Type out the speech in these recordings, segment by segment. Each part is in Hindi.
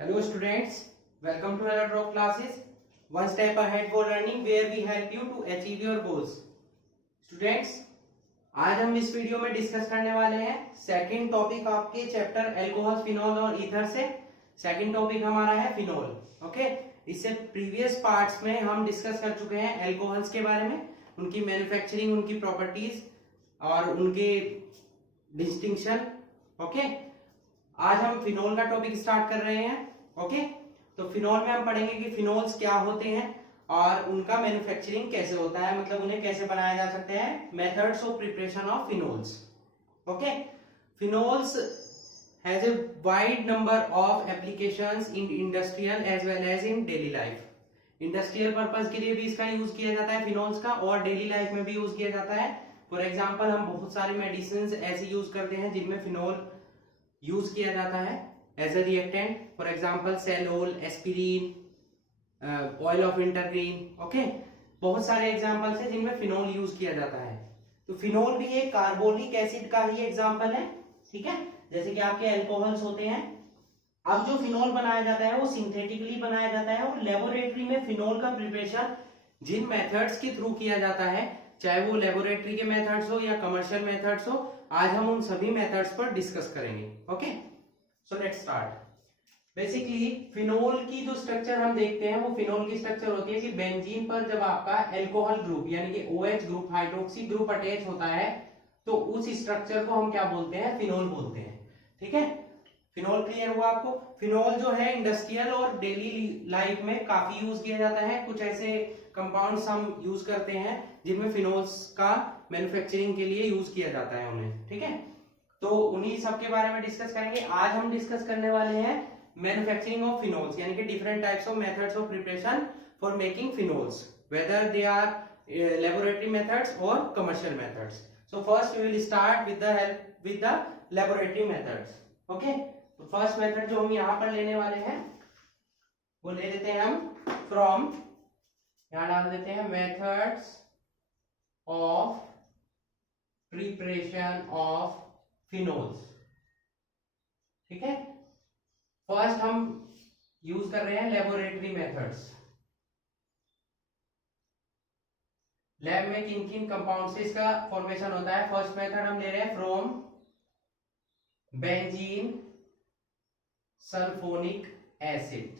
Hello students, welcome to Hello Drop classes. One step ahead for learning where we help you to achieve your goals. Students, आज हम इस वीडियो में डिस्कस करने वाले हैं सेकंड टॉपिक आपके चैप्टर अल्कोहल, फिनोल और ईथर से। सेकंड टॉपिक हमारा है फिनोल। ओके, इससे प्रीवियस पार्ट्स में हम डिस्कस कर चुके हैं अल्कोहल्स के बारे में, उनकी मैन्युफैक्चरिंग, उनकी प्रॉपर्टीज और उनके डिस्टिंक्शन। ओके, आज हम फिनोल का टॉपिक स्टार्ट कर रहे हैं। ओके, तो फिनोल में हम पढ़ेंगे कि फिनोल्स क्या होते हैं और उनका मैन्युफैक्चरिंग कैसे होता है, मतलब उन्हें कैसे बनाया जा सकते हैं, methods of preparation of phenols. Okay, phenols has a wide number of applications in industrial as well as in daily life. Industrial purpose के लिए भी इसका यूज किया जाता है फिनोल्स का, और डेली लाइफ में भी यूज किया जाता है। फॉर एग्जाम्पल, हम बहुत सारी मेडिसिन ऐसी यूज करते हैं जिनमें फिनोल यूज किया जाता है as a reactant. For example salol, aspirin, oil of wintergreen. Okay, बहुत सारे एग्जाम्पल्स हैं जिनमें फिनोल यूज किया जाता है। तो फिनोल भी एक कार्बोनिक एसिड का ही एग्जाम्पल है। ठीक है, जैसे कि आपके अल्कोहल्स होते हैं। अब जो फिनोल बनाया जाता है वो सिंथेटिकली बनाया जाता है, और लेबोरेटरी में फिनोल का प्रिपरेशन जिन मेथड्स के थ्रू किया जाता है, चाहे वो लेबोरेटरी के मेथड्स हो या कमर्शियल मेथड्स हो, आज हम उन सभी मेथड्स पर डिस्कस करेंगे। Okay, so let's start. Basically phenol की जो स्ट्रक्चर हम देखते हैं वो फिनोल की स्ट्रक्चर होती है कि बेंजीन पर जब आपका अल्कोहल ग्रुप यानी कि OH group, hydroxy group attach होता है तो उस स्ट्रक्चर को हम क्या बोलते हैं, फिनोल बोलते हैं। ठीक है, फिनोल क्लियर हुआ आपको। फिनोल जो है इंडस्ट्रियल और डेली लाइफ में काफी यूज किया जाता है। कुछ ऐसे कंपाउंड्स हम यूज करते हैं जिनमें फिनोल्स का मैन्युफैक्चरिंग के लिए यूज किया जाता है उन्हें। ठीक है, तो उन्हीं सब के बारे में डिस्कस करेंगे। आज हम डिस्कस करने वाले हैं मैन्युफैक्चरिंग ऑफ फिनोल्स, यानी कि different types of methods of preparation for making phenols, whether they are laboratory methods or commercial methods. So first we will start with the help with the laboratory methods. Okay, तो फर्स्ट मेथड जो हम यहाँ पर लेने वाले हैं वो ले लेते हैं हम फ्रॉम, यहाँ डाल देते हैं methods of preparation of phenols. ठीक है, फर्स्ट हम यूज कर रहे हैं लेबोरेटरी मेथड्स। लैब में किन किन कंपाउंड से इसका फॉर्मेशन होता है। फर्स्ट मेथड हम ले रहे हैं फ्रॉम बेंजीन सल्फोनिक एसिड।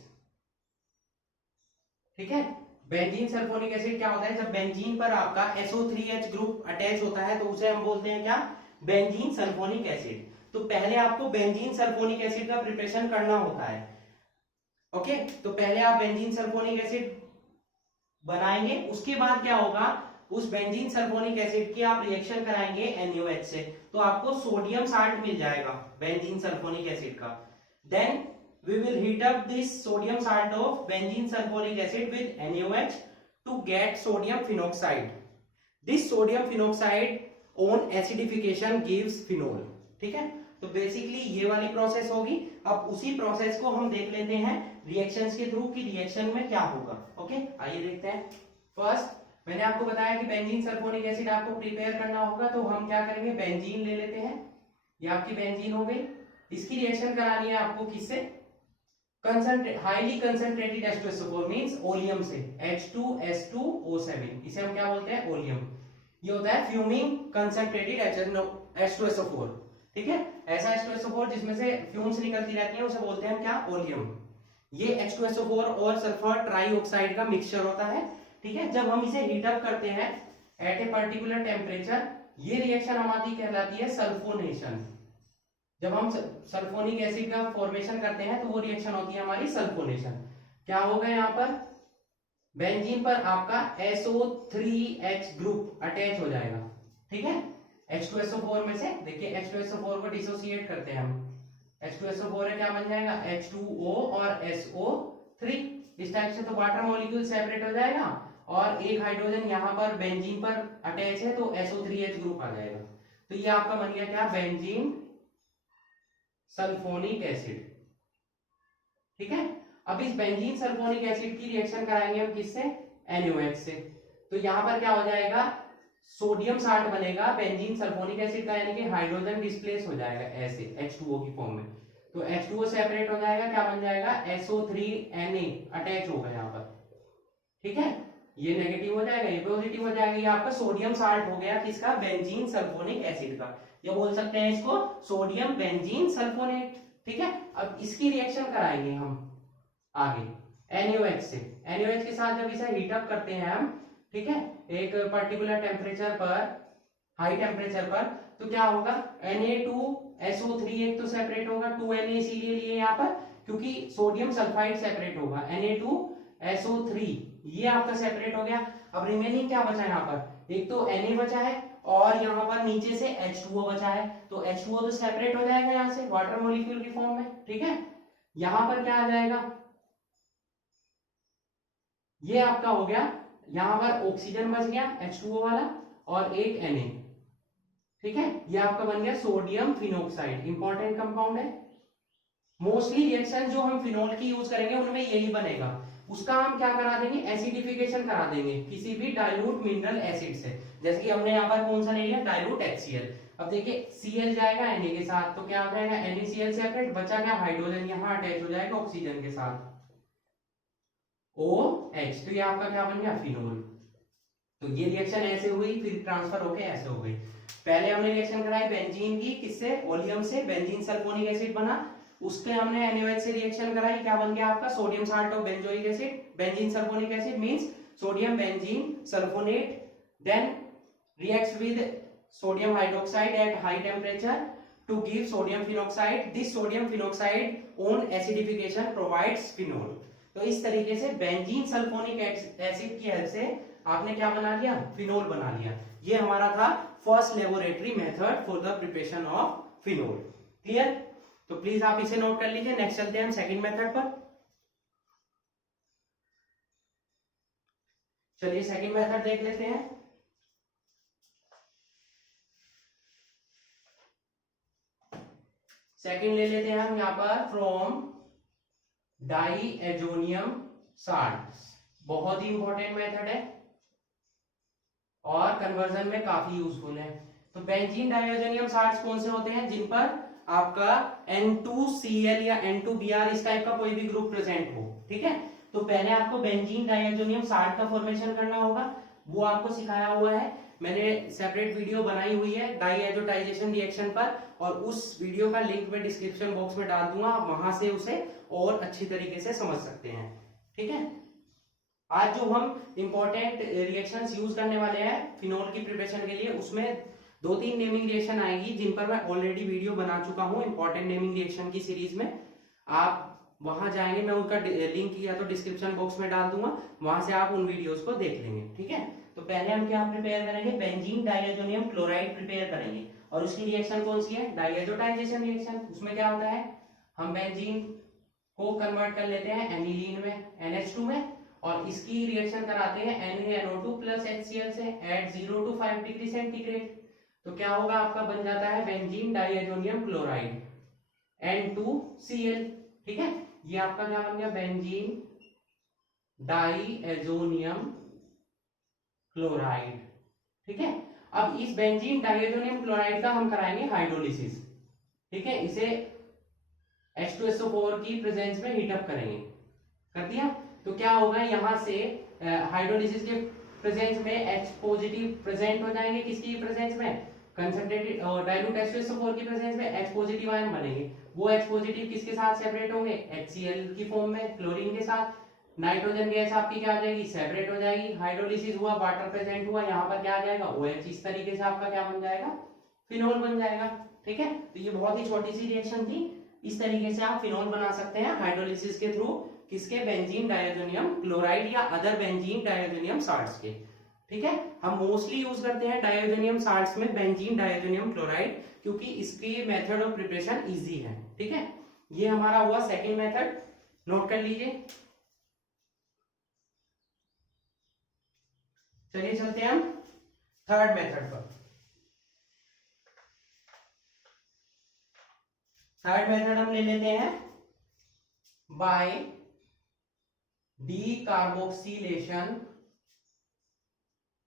ठीक है, बेंजीन सल्फोनिक एसिड क्या होता है, जब बेंजीन पर आपका SO3H ग्रुप अटैच होता है तो उसे हम बोलते हैं क्या, बेंजीन सल्फोनिक एसिड। तो पहले आपको बेंजीन सल्फोनिक एसिड का प्रिपरेशन करना होता है। ओके, तो पहले आप बेंजीन सल्फोनिक एसिड बनाएंगे, उसके बाद क्या होगा, उस बेंजीन सल्फोनिक एसिड की आप रिएक्शन कराएंगे NaOH से, तो आपको सोडियम साल्ट मिल जाएगा बेंजीन सल्फोनिक एसिड का। Then we will heat up this sodium salt of benzene sulfonic acid with NaOH to get sodium phenoxide. This sodium phenoxide on acidification gives phenol. ठीक है, तो बेसिकली ये वाली प्रोसेस होगी। अब उसी प्रोसेस को हम देख लेते हैं रिएक्शंस के थ्रू कि रिएक्शन में क्या होगा। ओके, आइए देखते हैं। फर्स्ट मैंने आपको बताया कि बेंजीन सल्फोनिक एसिड आपको प्रिपेयर करना होगा, तो हम क्या करेंगे, बेंजीन ले लेते हैं। ये आपकी बेंजीन हो गई। इसकी रिएक्शन करानी है आपको किससे, highly concentrated H2SO4 means oleum से, H2S2O7, इसे हम क्या बोलते हैं, ओलियम। ये होता है फ्यूमिंग कंसंट्रेटेड H2SO4। ठीक है, ऐसा H2SO4 जिसमें से फ्यूम्स निकलती रहती है उसे बोलते हैं क्या, ओलियम। ये H2SO4 और सल्फर ट्राईऑक्साइड का मिक्सचर होता है। ठीक है, जब हम इसे हीट अप करते हैं एट ए पर्टिकुलर टेम्परेचर, ये रिएक्शन हमारी कहलाती है सल्फोनेशन। जब हम सल्फोनिक एसिड का फॉर्मेशन करते हैं तो वो रिएक्शन होती है हमारी सल्फोनेशन। क्या होगा, यहाँ पर बेंजीन पर आपका SO3H ग्रुप अटैच हो जाएगा। ठीक है, H2SO4 में से देखिए, H2SO4 को डिसोसिएट करते हैं हम, H2SO4 है क्या बन जाएगा, H2O और SO3। इस टाइप से तो वाटर मॉलिक्यूल सेपरेट हो जाएगा, और एक हाइड्रोजन यहाँ पर बेंजीन पर अटैच है तो SO3H ग्रुप आ जाएगा। तो ये आपका बन गया क्या, बेंजीन सल्फोनिक एसिड। ठीक है, अब इस बेंजीन सल्फोनिक एसिड की रिएक्शन कराएंगे हम किससे, NaOH से। तो यहां पर क्या हो जाएगा, सोडियम साल्ट बनेगा बेंजीन सल्फोनिक एसिड का, यानी कि हाइड्रोजन डिस्प्लेस हो जाएगा ऐसे H2O की फॉर्म में। तो H2O सेपरेट हो जाएगा, क्या बन जाएगा SO3Na अटैच होगा यहाँ पर, ठीक है। ये नेगेटिव हो जाएगा, ये पॉजिटिव हो जाएगा। ये आपका सोडियम साल्ट हो गया किसका, बेंजीन सल्फोनिक एसिड का। ये बोल सकते हैं इसको सोडियम बेंजीन सल्फोनेट, ठीक है। अब इसकी रिएक्शन कराएंगे हम आगे NaOH से। NaOH के साथ जब इसे हीटअप करते हैं हम, ठीक है, एक पर्टिकुलर टेम्परेचर पर, हाई टेम्परेचर पर, तो क्या होगा Na2SO3 एक तो सेपरेट होगा, 2Na इसीलिए लिए यहाँ पर क्योंकि सोडियम सल्फाइड सेपरेट होगा, Na2SO3 ये आपका सेपरेट हो गया। अब रिमेनिंग क्या बचा यहाँ पर, एक तो Na बचा है और यहाँ पर नीचे से H2O बचा है, तो H2O तो सेपरेट हो जाएगा यहाँ से वाटर मॉलिक्यूल की फॉर्म में, ठीक है। यहाँ पर क्या आ जाएगा, ये आपका हो गया, यहाँ पर ऑक्सीजन बच गया H2O वाला और एक Na, ठीक है। ये आपका बन गया सोडियम फिनोक्साइड, इंपॉर्टेंट कंपाउंड है। मोस्टली रिएक्शन जो हम फिनोल की यूज करेंगे उनमें यही बनेगा। उसका हम क्या करा देंगे, एसिडिफिकेशन करा देंगे किसी भी डाइल्यूट मिनरल एसिड से। जैसे कि हमने यहाँ पर कौन सा ले लिया, डाइल्यूट HCl। अब देखिए Cl जाएगा Na के साथ, तो क्या हो जाएगा NaCl सेपरेट, बचा क्या हाइड्रोजन यहाँ अटैच हो जाएगा ऑक्सीजन के साथ OH, तो ये आपका क्या बन गया फिनोल। तो ये रिएक्शन ऐसे हुई, फिर ट्रांसफर होके ऐसे हो गई। पहले हमने रिएक्शन कराई बेंजीन की, किससे, ओलियम से, बेंजीन सल्फोनिक एसिड बना। उसके हमने NaOH से रिएक्शन कराई, क्या बन गया आपका sodium salt of benzoic acid, benzene sulphonic acid means sodium benzene sulphonate, then reacts with sodium hydroxide at high temperature to give sodium phenoxide. This sodium phenoxide on acidification provides phenol. तो इस तरीके से बेंजीन सल्फोनिक एसिड की हेल्प से आपने क्या बना लिया, फिनोल बना लिया। ये हमारा था first laboratory method for the preparation of phenol. Clear, तो प्लीज आप इसे नोट कर लीजिए। नेक्स्ट चलते हैं हम सेकंड मेथड पर। चलिए सेकंड मेथड देख लेते हैं। सेकंड ले लेते हैं हम यहाँ पर फ्रॉम डाइएजोनियम साल्ट। बहुत ही इंपॉर्टेंट मेथड है और कन्वर्जन में काफी यूजफुल है। तो बेंजीन डाइएजोनियम साल्ट्स कौन से होते हैं, जिन पर आपका N2Cl या N2Br इस टाइप का कोई भी ग्रुप प्रेजेंट हो, ठीक है। तो पहले आपको बेंजीन डाइएजोनियम साल्ट का फॉर्मेशन करना होगा, वो आपको सिखाया हुआ है। मैंने सेपरेट वीडियो बनाई हुई है डाइएजोटाइजेशन रिएक्शन पर, और उस वीडियो का लिंक मैं डिस्क्रिप्शन बॉक्स में डाल दूंगा, आप वहां से उसे और अच्छी तरीके से समझ सकते हैं, ठीक है। आज जो हम इंपॉर्टेंट रिएक्शंस यूज करने वाले हैं फिनोल की प्रिपरेशन के लिए, उसमें 2-3 नेमिंग रिएक्शन आएगी जिन पर मैं ऑलरेडी वीडियो बना चुका हूं इंपॉर्टेंट नेमिंग रिएक्शन की सीरीज में। आप वहां जाएंगे, मैं उनका लिंक या तो डिस्क्रिप्शन बॉक्स में डाल दूंगा, वहां से आप उन वीडियोस को देख लेंगे, ठीक है। तो पहले हम क्या प्रिपेयर करेंगे, बेंजीन डाइएजोनियम क्लोराइड प्रिपेयर करेंगे, और उसकी रिएक्शन कौन सी है, डाइएजोटाइजेशन रिएक्शन। उसमें क्या होता है, हम बेंजीन को कन्वर्ट कर लेते हैं एनिलीन में, NH2 में, और इसकी रिएक्शन कराते हैं NaNO2 प्लस HCl से एट 0 to 5 डिग्री सेंटीग्रेड। तो क्या होगा, आपका बन जाता है बेंजीन डाइएजोनियम क्लोराइड N2Cl, ठीक है। ये आपका क्या बन गया, बेंजीन डाइएजोनियम क्लोराइड, ठीक है। अब इस बेंजीन डाइएजोनियम क्लोराइड का हम कराएंगे हाइड्रोलिसिस, ठीक है। इसे H2SO4 की प्रेजेंस में हीटअप करेंगे, कर दिया। तो क्या होगा, यहां से हाइड्रोलिसिस के प्रेजेंस में H पॉजिटिव प्रेजेंट हो जाएंगे, किसकी प्रेजेंस में, कंसंट्रेटेड डाइल्यूट H2SO4 की प्रेजेंस में H पॉजिटिव आयन बनेंगे। वो H पॉजिटिव किसके साथ सेपरेट होंगे, HCl की फॉर्म में क्लोरीन के साथ। नाइट्रोजन गैस आपकी क्या आ जाएगी, सेपरेट हो जाएगी। हाइड्रोलिसिस हुआ, वाटर प्रेजेंट हुआ, यहाँ पर क्या आ जाएगा, OH। इस तरीके से आपका क्या बन जाएगा, फिनोल बन जाएगा, ठीक है। तो ये बहुत ही छोटी सी रिएक्शन थी, इस तरीके से आप फिनोल बना सकते हैं हाइड्रोलिसिस के थ्रू, किसके, बेंजीन डाइएजोनियम क्लोराइड या अदर बेंजीन डाइएजोनियम साल्ट्स के, ठीक है। हम मोस्टली यूज करते हैं डाइएजोनियम साल्ट्स में बेंजीन डाइएजोनियम क्लोराइड, क्योंकि इसकी मेथड ऑफ प्रिपरेशन इजी है, ठीक है। ये हमारा हुआ सेकंड मेथड, नोट कर लीजिए। चलिए चलते हैं हम थर्ड मेथड पर। थर्ड मेथड हम ले लेते हैं by decarboxylation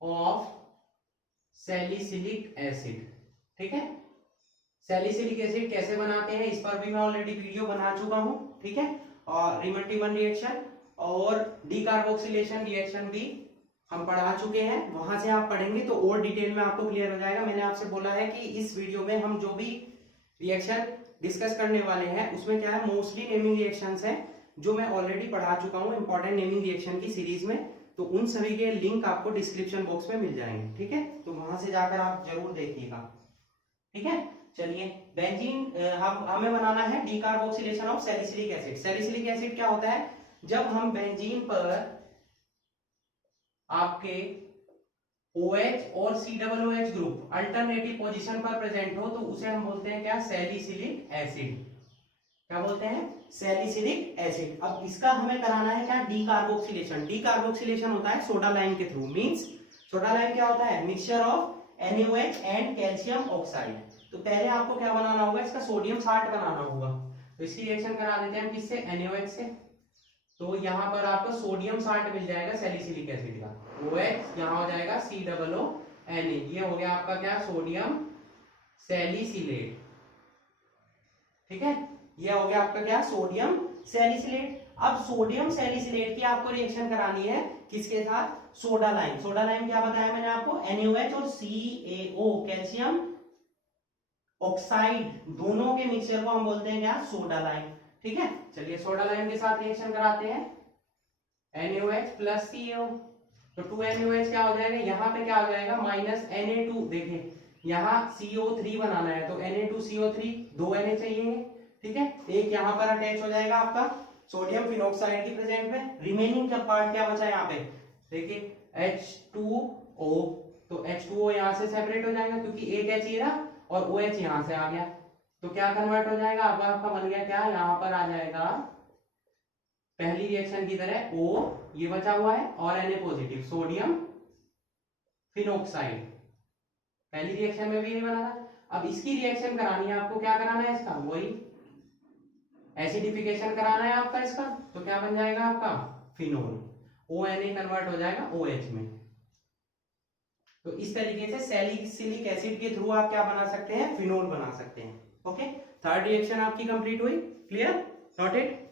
of salicylic acid, ठीक है। सैलिसिलिक एसिड कैसे बनाते हैं इस पर भी मैं ऑलरेडी वीडियो बना चुका हूं, ठीक है। और रिमल्टीवन रिएक्शन और डीकार्बोक्सिलेशन रिएक्शन भी हम पढ़ा चुके हैं, वहां से आप पढ़ेंगे तो और डिटेल में आपको क्लियर हो जाएगा। मैंने आपसे बोला है कि इस वीडियो में हम जो भी रिएक्शन डिस्कस करने वाले हैं उसमें क्या है, मोस्टली नेमिंग रिएक्शंस हैं जो मैं ऑलरेडी पढ़ा चुका हूं इंपॉर्टेंट नेमिंग रिएक्शन की सीरीज में, तो उन सभी के लिंक आपको डिस्क्रिप्शन बॉक्स में मिल जाएंगे, ठीक है। तो वहां से जाकर आप जरूर देखिएगा, ठीक है। चलिए बेंजीन हमें बनाना है decarboxylation of salicylic acid. Salicylic acid क्या होता है, जब हम बेंजीन पर आपके OH और COOH ग्रुप अल्टरनेटिव पोजीशन पर प्रेजेंट हो तो उसे हम बोलते हैं क्या, सैलिसिलिक एसिड। क्या बोलते हैं, सैलिसिलिक एसिड। अब इसका हमें कराना है क्या, डीकार्बोक्सिलेशन। डीकार्बोक्सिलेशन होता है सोडा लाइम के थ्रू। मींस सोडा लाइम क्या होता है, mixture of NaOH and calcium oxide. तो पहले आपको क्या बनाना होगा, इसका सोडियम साल्ट बनाना होगा। तो इसकी रिएक्शन करा देते हैं हम किससे, NaOH से। तो यहाँ पर आपको सोडियम साल्ट मिल जाएगा सैलिसिलिक एसिड का, OH यहाँ हो जाएगा COONA। ये हो गया आपका क्या, सोडियम सैलिसिलेट, ठीक है। ये हो गया आपका क्या, सोडियम सैलिसिलेट। अब सोडियम सैलिसिलेट की आपको रिएक्शन करानी है किसके साथ, सोडा लाइम। सोडा लाइम क्या बताया मैंने आपको, NaOH और CaO कैल्शियम ऑक्साइड दोनों के मिक्सचर को हम बोलते हैं क्या, सोडा लाइम, ठीक है। चलिए सोडा लाइम के साथ रिएक्शन कराते हैं, NaOH प्लस CaO। तो 2NaOH क्या हो जाएगा, यहाँ पे क्या हो जाएगा, माइनस Na2। देखिए यहाँ CO3 बनाना है तो Na2CO3 दो Na चाहिए, ठीक है। एक यहाँ पर अटैच हो जाएगा आपका सोडियम फिनॉक्साइड की प्रेजेंट में। रिमेनिंग का पार्ट क्या बचा है यहाँ पे, देखिए H2O। तो H2O यहाँ से सेपरेट हो जाएगा क्योंकि एक H ही रहा और OH यहाँ से आ गया, तो क्या कन्वर्ट हो जाएगा, अब आपका बन गया क्या, यहाँ पर आ जाएगा पहली रिएक्शन की तरह O ये बचा हुआ है और Na पॉजिटिव सोडियम फिनॉक्साइड। पहली रिएक्शन में भी ये बना था। अब इसकी रिएक्शन करानी है आपको, क्या कराना है इसका, वही एसिडिफिकेशन कराना है आपका इसका। तो क्या बन जाएगा आपका, फिनोल। ONA कन्वर्ट हो जाएगा OH में। तो इस तरीके से सैलिसिलिक एसिड के थ्रू आप क्या बना सकते हैं, फिनोल बना सकते हैं, ओके। थर्ड रिएक्शन आपकी कंप्लीट हुई, क्लियर, नोटेड।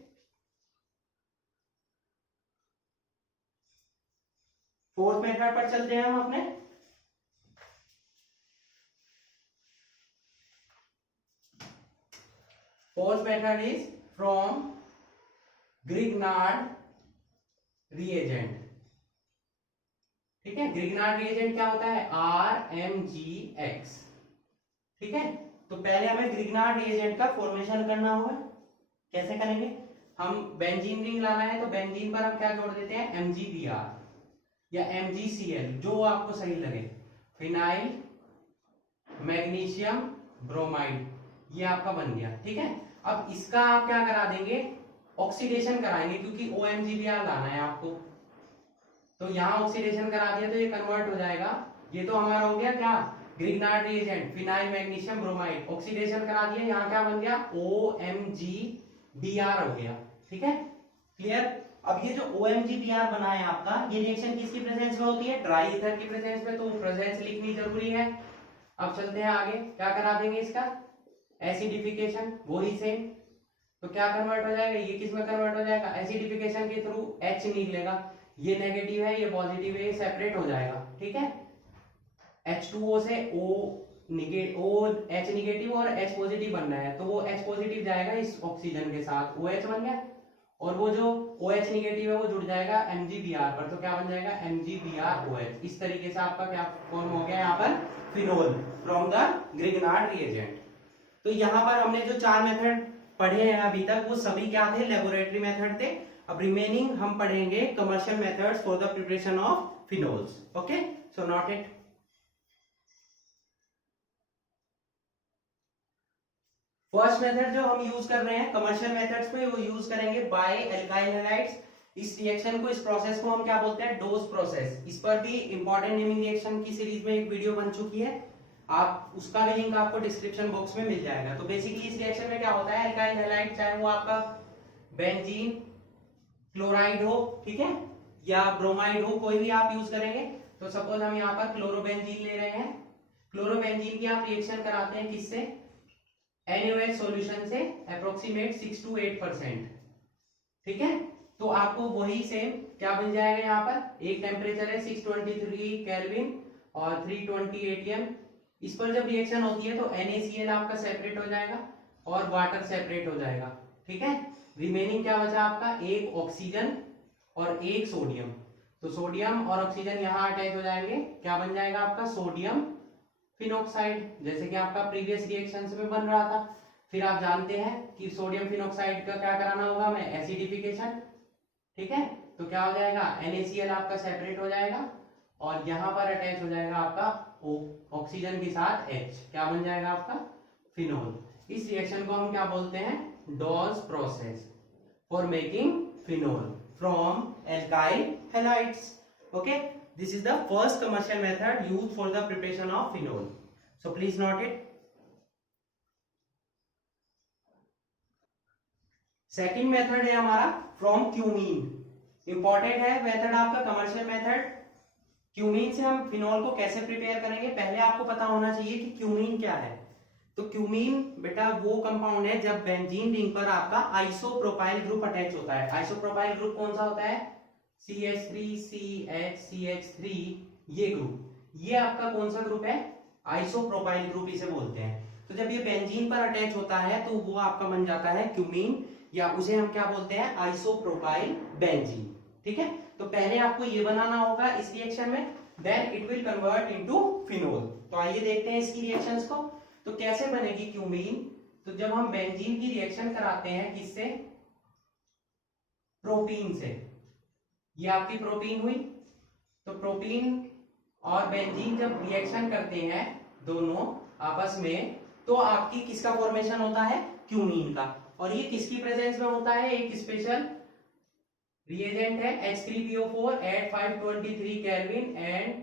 फोर्थ मेथड पर चलते हैं हम अपने। Fourth method is from Grignard reagent, ठीक है। ग्रिग्नार्ड रिएजेंट क्या होता है, RMgX, ठीक है। तो पहले हमें ग्रिग्नार्ड रिएजेंट का फॉर्मेशन करना होगा। कैसे करेंगे, हम बेंजीन रिंग लाना है तो बेंजीन पर हम क्या जोड़ देते हैं, MgBr या MgCl, जो आपको सही लगे। फिनाइल मैग्नीशियम ब्रोमाइड, ये आपका बन गया, ठीक है। अब इसका आप क्या करा देंगे, ऑक्सीडेशन कराएंगे क्योंकि OMgBr लाना है आपको। तो यहाँ ऑक्सीडेशन करा दिया तो ये कन्वर्ट हो जाएगा। ये तो हमारा हो गया क्या, Grignard reagent phenyl magnesium bromide. Oxidation करा दिया, यहाँ क्या बन गया, OMgBr हो गया, ठीक है, क्लियर। अब ये जो OMgBr बना है आपका, ये रिएक्शन किसकी प्रेजेंस में होती है, ड्राई ईथर की प्रेजेंस में, तो प्रेजेंस लिखनी जरूरी है। अब चलते हैं आगे, क्या करा देंगे इसका, एसिडिफिकेशन, वही सेम। तो क्या कन्वर्ट हो जाएगा, ये किस में कन्वर्ट हो जाएगा, एसिडिफिकेशन के थ्रू H निकलेगा। ये नेगेटिव है ये पॉजिटिव है, ये सेपरेट हो जाएगा, ठीक है। H2O से H निगेटिव और H पॉजिटिव बनना है तो वो H पॉजिटिव जाएगा इस ऑक्सीजन के साथ, OH बन गया। और वो जो OH निगेटिव है वो जुड़ जाएगा MgBr पर, तो क्या बन जाएगा, MgBrOH। इस तरीके से आपका क्या फॉर्म हो गया यहाँ पर, phenol from the Grignard reagent. तो यहाँ पर हमने जो 4 मेथड पढ़े हैं अभी तक वो सभी क्या थे, लेबोरेटरी मेथड थे। अब रिमेनिंग हम पढ़ेंगे commercial methods for the preparation of phenols, okay. So note it. First method जो हम यूज कर रहे हैं कमर्शियल मेथड्स में, वो यूज करेंगे बाय एल्काइल हैलाइड्स। इस रिएक्शन को, इस प्रोसेस को हम क्या बोलते हैं, डोस प्रोसेस। इस पर भी इंपॉर्टेंट नेमिंग रिएक्शन की सीरीज में एक वीडियो बन चुकी है, आप उसका भी लिंक आपको डिस्क्रिप्शन बॉक्स में मिल जाएगा। तो बेसिकली इस रिएक्शन में क्या होता है, एल्काइल हैलाइड चाहे वो आपका बेंजीन क्लोराइड हो, ठीक है, या ब्रोमाइड हो, कोई भी आप यूज करेंगे। तो सपोज हम यहाँ पर क्लोरोबेंजीन ले रहे हैं। क्लोरोबेंजीन की आप रिएक्शन कराते हैं किससे, NaOH सॉल्यूशन से अप्रोक्सीमेट 6 to 8%। ठीक है, तो आपको वही सेम क्या बन जाएगा, यहाँ पर एक टेम्परेचर है 623 केल्विन और 320 ATM। इस पर जब रिएक्शन होती है तो NaCl आपका सेपरेट हो जाएगा और वाटर सेपरेट हो जाएगा। ठीक है, रिमेनिंग क्या बचा आपका, एक ऑक्सीजन और एक सोडियम। तो सोडियम और ऑक्सीजन यहाँ अटैच हो जाएंगे, क्या बन जाएगा आपका सोडियम फिनॉक्साइड, जैसे कि आपका प्रीवियस रिएक्शंस में बन रहा था। फिर आप जानते हैं कि सोडियम फिनॉक्साइड का क्या कराना होगा हमें, एसिडिफिकेशन। ठीक है, तो क्या हो जाएगा, NaCl आपका सेपरेट हो जाएगा और यहाँ पर अटैच हो जाएगा आपका ऑक्सीजन के साथ H, क्या बन जाएगा आपका फिनोल। इस रिएक्शन को हम क्या बोलते हैं, dolls process for making phenol from alkyl halides. Okay, this is the first commercial method used for the preparation of phenol. So please note it. Second method है हमारा from cumene. Important है मेथड आपका कमर्शियल मेथड। क्यूमीन से हम फिनोल को कैसे प्रिपेयर करेंगे, पहले आपको पता होना चाहिए कि क्यूमीन क्या है। तो क्यूमीन बेटा वो कंपाउंड है जब बेंजीन रिंग पर आपका आइसोप्रोपाइल ग्रुप अटैच होता है। आइसोप्रोपाइल ग्रुप कौन सा होता है, CH3CH3, ये ग्रुप, ये आपका कौन सा ग्रुप है, आइसोप्रोपाइल ग्रुप इसे बोलते हैं। तो जब ये बेंजीन पर अटैच होता है तो वो आपका बन जाता है क्यूमीन, या उसे हम क्या बोलते हैं, आइसोप्रोपाइल बेंजीन। ठीक है, तो पहले आपको ये बनाना होगा इस रिएक्शन में, then it will convert into phenol. तो आइए देखते हैं इसकी रिएक्शंस को। तो कैसे बनेगी क्यूमीन, तो जब हम बेंजीन की रिएक्शन कराते हैं किससे, प्रोपीन से, ये आपकी प्रोपीन हुई। तो प्रोपीन और बेंजीन जब रिएक्शन करते हैं दोनों आपस में, तो आपकी किसका फॉर्मेशन होता है, क्यूमीन का। और ये किसकी प्रेजेंस में होता है, एक स्पेशल रिएजेंट है H3PO4 at 523 kelvin and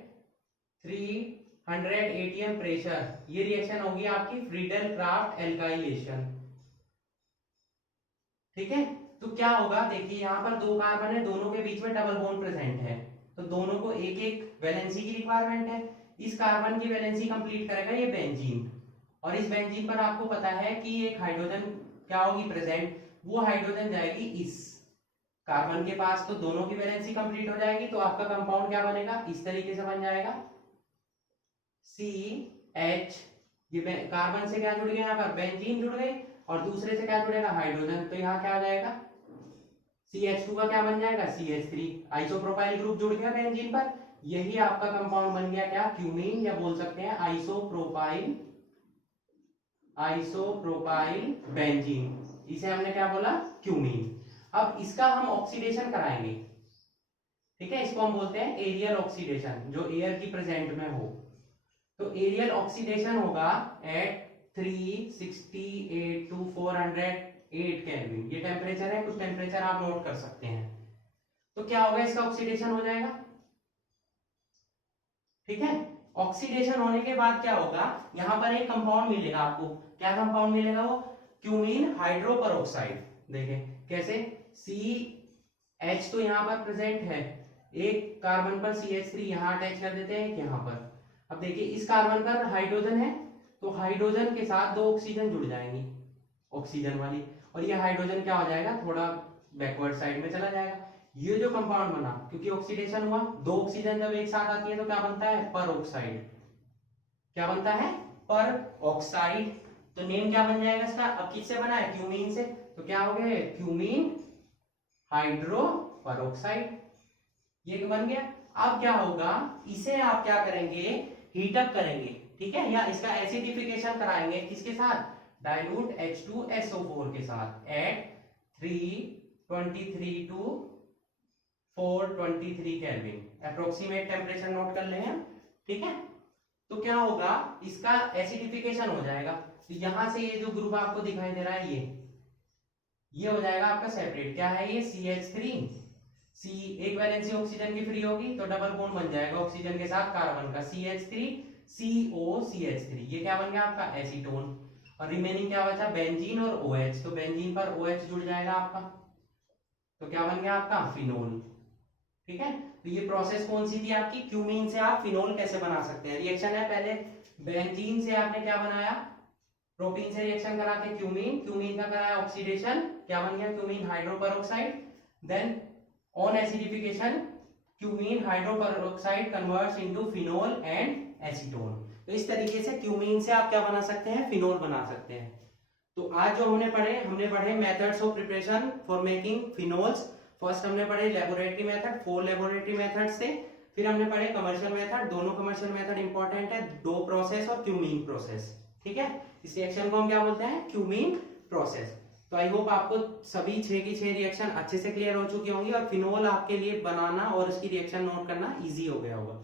300 ATM pressure. ये रिएक्शन होगी आपकी फ्रीडल क्राफ्ट एल्काइलेशन। ठीक है, तो क्या होगा, देखिए यहाँ पर दो कार्बन है, दोनों के बीच में डबल बॉन्ड प्रेजेंट है, तो दोनों को एक एक वैलेंसी की रिक्वायरमेंट है। इस कार्बन की वैलेंसी कंप्लीट करेगा ये बेंजीन, और इस बेंजीन पर आपको पता है कि एक हाइड्रोजन क्या होगी प्रेजेंट, वो हाइड्रोजन जाएगी इस कार्बन के पास, तो दोनों की वैलेंसी कंप्लीट हो जाएगी। तो आपका कंपाउंड क्या बनेगा, इस तरीके से बन जाएगा CH, ये कार्बन से क्या जुड़ गया, यहाँ पर बेंजीन जुड़ गई, और दूसरे से क्या जुड़ेगा, हाइड्रोजन। तो यहाँ क्या हो जाएगा, CH2 का क्या बन जाएगा, CH3, आइसोप्रोपाइल ग्रुप जुड़ गया बेंजीन पर। यही आपका कंपाउंड बन गया क्या, क्यूमीन, या बोल सकते हैं आइसोप्रोपाइल बेंजीन। इसे हमने क्या बोला, क्यूमीन। अब इसका हम ऑक्सीडेशन कराएंगे। ठीक है, इसको हम बोलते हैं एरियल ऑक्सीडेशन, जो एयर की प्रेजेंट में हो। तो एरियल ऑक्सीडेशन होगा एट 368 to 408 केल्विन। ये टेम्परेचर है, कुछ टेम्परेचर आप नोट कर सकते हैं। तो क्या होगा, इसका ऑक्सीडेशन हो जाएगा। ठीक है, ऑक्सीडेशन होने के बाद क्या होगा, यहां पर एक कंपाउंड मिलेगा आपको। क्या कंपाउंड मिलेगा, वो क्यूमीन हाइड्रोपरऑक्साइड। देखें कैसे, CH तो यहाँ पर प्रेजेंट है, एक कार्बन पर CH3 यहाँ अटैच कर देते हैं, यहाँ पर। अब देखिए इस कार्बन पर हाइड्रोजन है, तो हाइड्रोजन के साथ दो ऑक्सीजन जुड़ जाएंगी, ऑक्सीजन वाली, और ये हाइड्रोजन क्या हो जाएगा, थोड़ा बैकवर्ड साइड में चला जाएगा। ये जो कंपाउंड बना, क्योंकि ऑक्सीडेशन हुआ, दो ऑक्सीजन जब एक साथ आती है तो क्या बनता है, पर ऑक्साइड। क्या बनता है, पर ऑक्साइड। तो नेम क्या बन जाएगा इसका, अब किससे बना है, क्यूमीन से। तो क्या हो गया, क्यूमीन हाइड्रो परऑक्साइड, ये बन गया। अब क्या होगा, इसे आप क्या करेंगे, हीटअप करेंगे। ठीक है, या इसका एसिडिफिकेशन कराएंगे, किसके साथ, डाइल्यूट H2SO4 के साथ at 323 to 423 kelvin. Approximate temperature note कर लें। ठीक है, तो क्या होगा, इसका एसिडिफिकेशन हो जाएगा। तो यहां से ये जो ग्रुप आपको दिखाई दे रहा है, ये हो जाएगा आपका सेपरेट। क्या है ये, CH3, C एक वैलेंसी ऑक्सीजन की फ्री होगी, तो डबल बॉन्ड बन जाएगा ऑक्सीजन के साथ कार्बन का, CH3 COCH3, ये क्या बन गया आपका, एसीटोन। और रिमेनिंग क्या बचा, बेंजीन और OH, तो बेंजीन पर OH जुड़ जाएगा आपका, तो क्या बन गया आपका, फिनोल। ठीक है, तो ये प्रोसेस कौन सी थी आपकी, क्यूमीन से आप फिनोल कैसे बना सकते हैं। रिएक्शन है, पहले बेंजीन से आपने क्या बनाया, प्रोपीन से रिएक्शन करा के क्यूमीन, क्यूमीन का कराया ऑक्सीडेशन, क्या बन गया cumene hydroperoxide. Then on acidification cumene hydroperoxide converts into phenol and acetone. तो इस तरीके से क्यूमीन से आप क्या बना सकते हैं, फिनोल बना सकते हैं। तो आज जो हमने पढ़े methods of preparation for making phenols. First हमने पढ़े लेबोरेटरी मेथड, 4 लेबोरेटरी मेथड से। फिर हमने पढ़े कमर्शियल मेथड, दोनों कमर्शियल मेथड इंपॉर्टेंट है, डो प्रोसेस और क्यूमीन प्रोसेस। ठीक है, इस रिएक्शन को हम क्या बोलते हैं, क्यूमीन प्रोसेस। तो आई होप आपको सभी 6 की 6 रिएक्शन अच्छे से क्लियर हो चुकी होंगी और फिनोल आपके लिए बनाना और उसकी रिएक्शन नोट करना इजी हो गया होगा।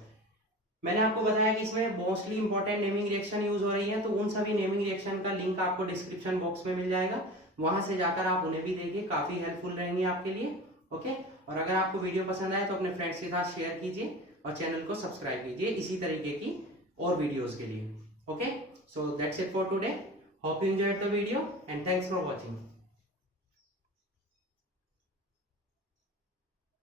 मैंने आपको बताया कि इसमें mostly important naming reaction use हो रही है, तो उन सभी नेमिंग रिएक्शन का लिंक आपको डिस्क्रिप्शन बॉक्स में मिल जाएगा, वहां से जाकर आप उन्हें भी देखिए, काफी हेल्पफुल रहेंगी आपके लिए। ओके, और अगर आपको वीडियो पसंद आए तो अपने फ्रेंड्स के साथ शेयर कीजिए और चैनल को सब्सक्राइब कीजिए इसी तरीके की और वीडियोस के लिए। Okay, so that's it for today, hope you enjoyed the video and thanks for watching.